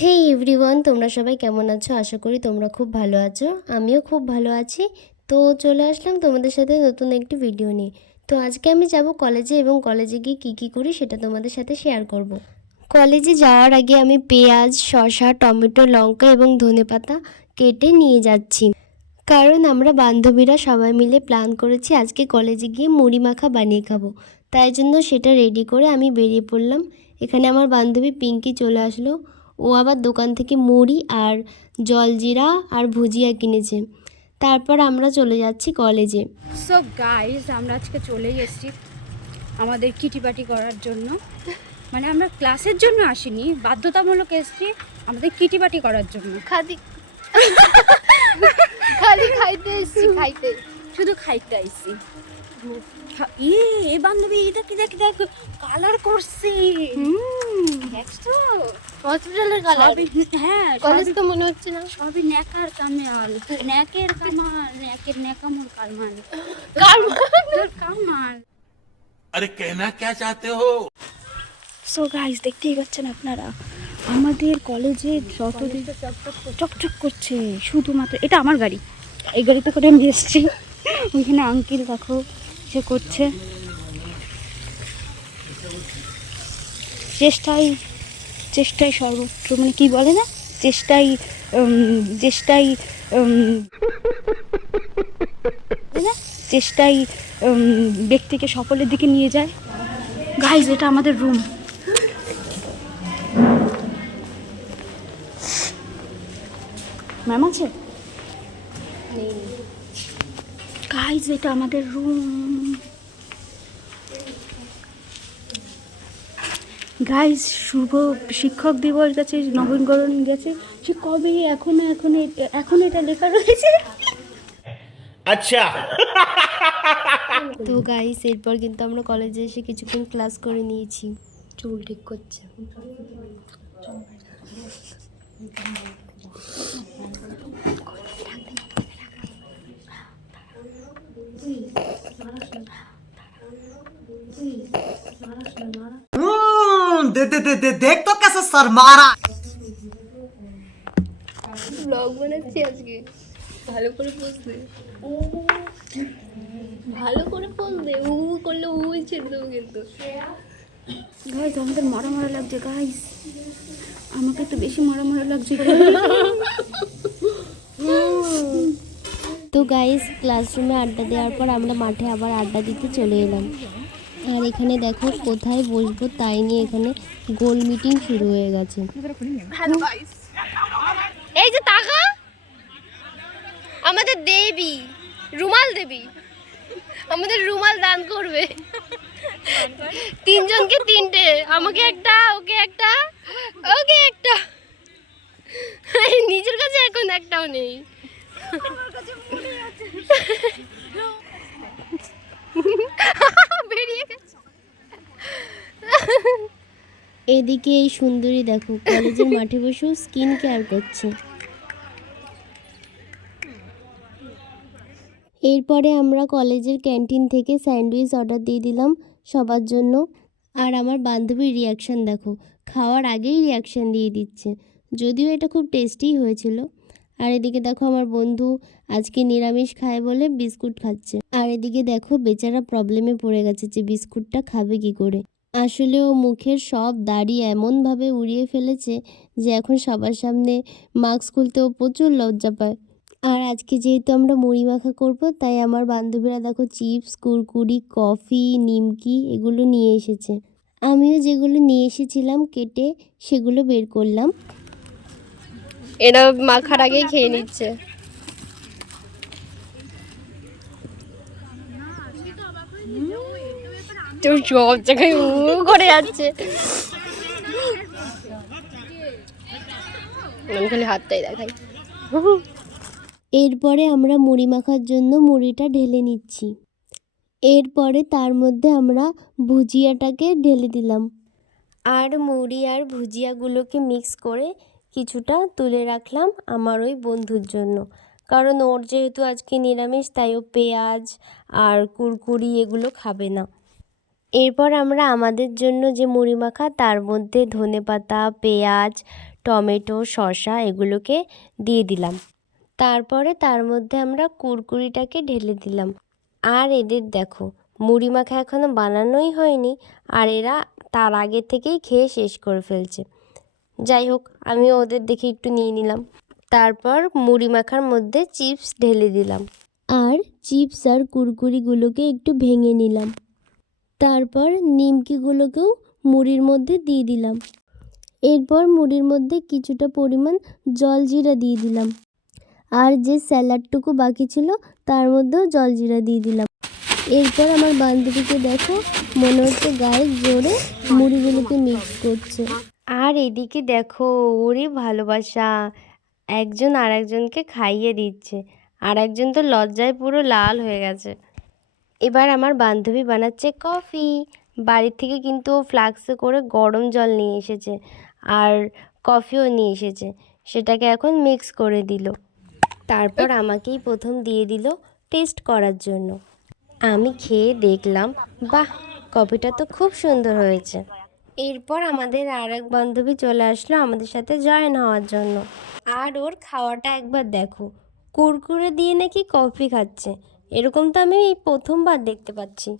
হে everyone, তোমরা সবাই কেমন আছো? আশা করি তোমরা খুব ভালো আছো। আমিও খুব ভালো আছি। তো চলে আসলাম তোমাদের সাথে নতুন একটি ভিডিও নিয়ে। তো আজকে আমি যাব কলেজে, এবং কলেজে গিয়ে কী করি সেটা তোমাদের সাথে শেয়ার করব। কলেজে যাওয়ার আগে আমি পেঁয়াজ, শসা, টমেটো, লঙ্কা এবং ধনেপাতা কেটে নিয়ে যাচ্ছি, কারণ আমরা বান্ধবীরা সবাই মিলে প্ল্যান করেছি আজকে কলেজে গিয়ে মুড়ি মাখা বানিয়ে খাবো। তাই জন্য সেটা রেডি করে আমি বেরিয়ে পড়লাম। এখানে আমার বান্ধবী পিঙ্কি চলে আসলো। ও আবার দোকান থেকে মুড়ি আর জলজিরা আর ভুজিয়া কিনেছে। তারপর আমরা চলে যাচ্ছি কলেজে। সো গাইস, আমরা আজকে চলে এসেছি আমাদের কিটি পার্টি করার জন্য। মানে আমরা ক্লাসের জন্য আসিনি, বাধ্যতামূলক এসেছি আমাদের কিটি পার্টি করার জন্য। খালি খালি খাইতে এসেছি, খাইতে, শুধু খাইতে আইছি। এ বান্ধবী, এটা কি দেখ দেখ, কালার করছে। দেখছো হসপিটালের কালার? হ্যাঁ, কলেজ তো মনে হচ্ছে না। সবই ন্যাকার কামাল, ন্যাকের কামাল, ন্যাকের ন্যাকামোর কামাল, কামাল। अरे कहना क्या चाहते हो? সো গাইস, দেখতেই পাচ্ছেন আপনারা আমাদের কলেজে যতদিন চকচক করছে। শুধুমাত্র এটা আমার গাড়ি, এই গাড়িতে করে আমি এসেছি। ওইখানে আঙ্কেল দেখো সে করছে। চেষ্টাই সর্বত্র, মানে কি বলে না, চেষ্টাই চেষ্টাই চেষ্টাই ব্যক্তিকে সফলের দিকে নিয়ে যায়। গাইস, এটা আমাদের রুম। ম্যাম আছে? গাইস, এটা আমাদের রুম। গাইস, শুভ শিক্ষক দিবস গেছে, নবীনবরণ গেছে, সে কবে এখন এটা লেখা রয়েছে। अच्छा তো গাইস, এরপর কিন্তু আমরা কলেজে এসে কিছুক্ষণ ক্লাস করে নিয়েছি। চুল ঠিক করছে। देख तो कैसे सर मारा। ব্লগ বানাচ্ছি আজকে। ভালো করে পোজ দে, ভালো করে পোজ দে। উ করলে উই ছেড়ে দেবো কিন্তু। গাইস, আমাদের মারা লাগছে। গাইস, আমাকে তো বেশি মারা লাগছে। তো গাইস, ক্লাসরুমে আড্ডা দেওয়ার পর আমরা মাঠে আবার আড্ডা দিতে চলে এলাম। আর এখানে দেখো কোথায় বসবো তাই নিয়ে এখানে গোল মিটিং শুরু হয়ে গেছে। এই যে টাকা আমাদের দেবী, রুমাল দেবী আমাদের রুমাল দান করবে। তিনজনকে তিনটে, আমাকে একটা, ওকে একটা, ওকে একটা। নিজের কাছে এখন একটাও নেই। বেরিয়ে গেছে। এদিকে এই সুন্দরী দেখো কলেজের মাঠে বসে স্কিন কেয়ার করছে। এরপরে আমরা কলেজের ক্যান্টিন থেকে স্যান্ডউইচ অর্ডার দিয়ে দিলাম সবার জন্য। আর আমার বান্ধবীর রিয়াকশান দেখো, খাওয়ার আগেই রিয়াকশান দিয়ে দিচ্ছে, যদিও এটা খুব টেস্টিই হয়েছিল। আর এদিকে দেখো আমার বন্ধু আজকে নিরামিষ খায় বলে বিস্কুট খাচ্ছে। আর এদিকে দেখো বেচারা প্রবলেমে পড়ে গেছে যে বিস্কুটটা খাবে কি করে। আসলে ও মুখের সব দাড়ি এমনভাবে উড়িয়ে ফেলেছে যে এখন সবার সামনে মাস্ক খুলতেও প্রচুর লজ্জা পায়। আর আজকে যেহেতু আমরা মুড়ি মাখা করবো, তাই আমার বান্ধবীরা দেখো চিপস, কুরকুরি, কফি, নিমকি এগুলো নিয়ে এসেছে। আমিও যেগুলো নিয়ে এসেছিলাম কেটে সেগুলো বের করলাম। এরা মাখার আগেই খেয়ে নিচ্ছে। তো সব জায়গায় উ করে যাচ্ছে। আমি খালি হাতটাই দেখাই। এরপরে আমরা মুড়ি মাখার জন্য মুড়িটা ঢেলে নিচ্ছি। এরপরে তার মধ্যে আমরা ভুজিয়াটাকে ঢেলে দিলাম। আর মুড়ি আর ভুজিয়াগুলোকে মিক্স করে কিছুটা তুলে রাখলাম আমার ওই বন্ধুর জন্য, কারণ ওর যেহেতু আজকে নিরামিষ, তাই ও পেঁয়াজ আর কুরকুরি এগুলো খাবে না। এরপর আমরা আমাদের জন্য যে মুড়ি মাখা তার মধ্যে ধনেপাতা, পেঁয়াজ, টমেটো, শসা এগুলোকে দিয়ে দিলাম। তারপরে তার মধ্যে আমরা কুরকুরিটাকে ঢেলে দিলাম। আর এদের দেখো, মুড়ি মাখা এখনও বানানোই হয়নি, আর এরা তার আগে থেকেই খেয়ে শেষ করে ফেলছে। যাই হোক, আমিও ওদের দেখে একটু নিয়ে নিলাম। তারপর মুড়ি মাখার মধ্যে চিপস ঢেলে দিলাম, আর চিপস আর কুরকুরিগুলোকে একটু ভেঙে নিলাম। তারপর নিমকিগুলোকেও মুড়ির মধ্যে দিয়ে দিলাম। এরপর মুড়ির মধ্যে কিছুটা পরিমাণ জলজিরা দিয়ে দিলাম, আর যে স্যালাডটুকু বাকি ছিল তার মধ্যেও জলজিরা দিয়ে দিলাম। এরপর আমার বান্ধবীকে দেখো, মনে হচ্ছে গায়ে জোরে মুড়িগুলোকে মিক্স করছে। আর এদিকে দেখো, ওরে ভালোবাসা, একজন আর একজনকে খাইয়ে দিচ্ছে, আর একজন তো লজ্জায় পুরো লাল হয়ে গেছে। এবার আমার বান্ধবী বানাচ্ছে কফি। বাড়ি থেকে কিন্তু ও ফ্লাক্সে করে গরম জল নিয়ে এসেছে, আর কফিও নিয়ে এসেছে। সেটাকে এখন মিক্স করে দিল। তারপর আমাকেই প্রথম দিয়ে দিল টেস্ট করার জন্য। আমি খেয়ে দেখলাম, বাহ, কফিটা তো খুব সুন্দর হয়েছে। এরপর আমাদের আর এক বান্ধবী চলে আসলো আমাদের সাথে জয়েন হওয়ার জন্য। আর ওর খাওয়াটা একবার দেখো, কুরকুরে দিয়ে নাকি কফি খাচ্ছে। এরকম তো আমি এই প্রথমবার দেখতে পাচ্ছি।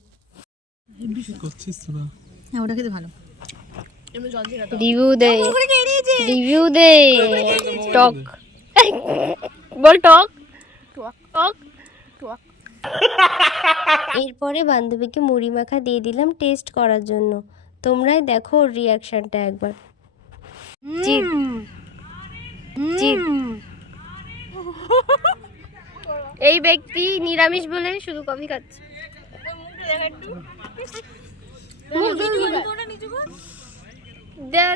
রিভিউ দে, রিভিউ দে। টক বল, টক টক। এরপরে বান্ধবীকে মুড়ি মাখা দিয়ে দিলাম টেস্ট করার জন্য। তোমরাই দেখো ওর রিয়াকশনটা একবার। জিৎ জিৎ এই ব্যক্তি নিরামিষ বলে শুধু কফি খাচ্ছে।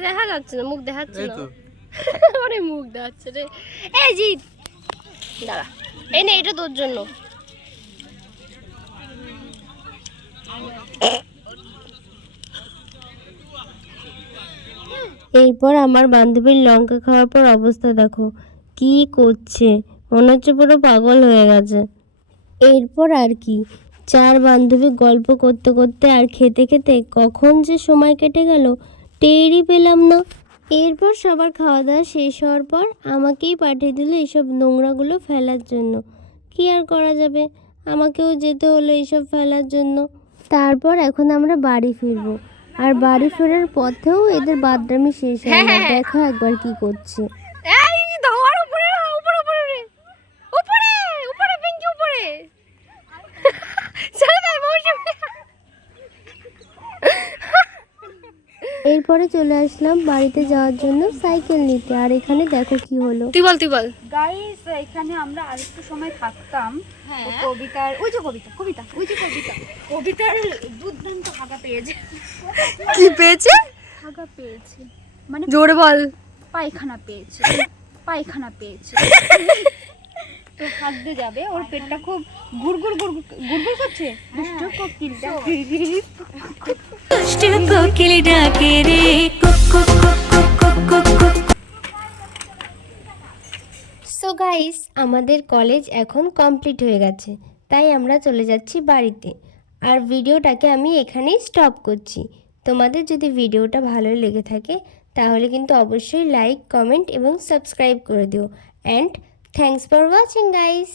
দেখা যাচ্ছে না, মুখ দেখাচ্ছে না। আরে মুখ দেখাচ্ছে রে। এই জিৎ, দাঁড়া, এই নে, এটা তোর জন্য। এরপর আমার বান্ধবীর লঙ্কা খাওয়ার পর অবস্থা দেখো, কি করছে, মনে হচ্ছে পুরো পাগল হয়ে গেছে। এরপর আর কি, চার বান্ধবী গল্প করতে করতে আর খেতে খেতে কখন যে সময় কেটে গেল টেরই পেলাম না। এরপর সবার খাওয়া দাওয়া শেষ হওয়ার পর আমাকেই পাঠিয়ে দিল এইসব নোংরাগুলো ফেলার জন্য। কি আর করা যাবে, আমাকেও যেতে হলো এইসব ফেলার জন্য। তারপর এখন আমরা বাড়ি ফিরবো, আর বাড়ি ফেরার পথেও এদের বাদরামি শেষ হয় না। দেখো একবার কি করছে। এরপরে চলে আসলাম বাড়িতে যাওয়ার জন্য সাইকেল নিতে, আর এখানে দেখো কি হলো। তুই বল। গাইস, এখানে আমরা আরেকটু সময় থাকতাম। কবিতার ওই যে কবিতার দুর্দান্ত হাগা পেয়েছে। কি পেয়েছে? হাগা পেয়েছে মানে জোরে বল। পায়খানা পেয়েছে। তো হাগতে যাবে, ওর পেটটা খুব গুড়গুড় করছে। দুষ্টু কোকিলটা ডাকে রে। সো গাইস, আমাদের কলেজ এখন কমপ্লিট হয়ে গেছে, তাই আমরা চলে যাচ্ছি বাড়িতে। আর ভিডিওটাকে আমি এখানেই স্টপ করছি। তোমাদের যদি ভিডিওটা ভালো লেগে থাকে তাহলে কিন্তু অবশ্যই লাইক, কমেন্ট এবং সাবস্ক্রাইব করে দিও। And thanks for watching guys.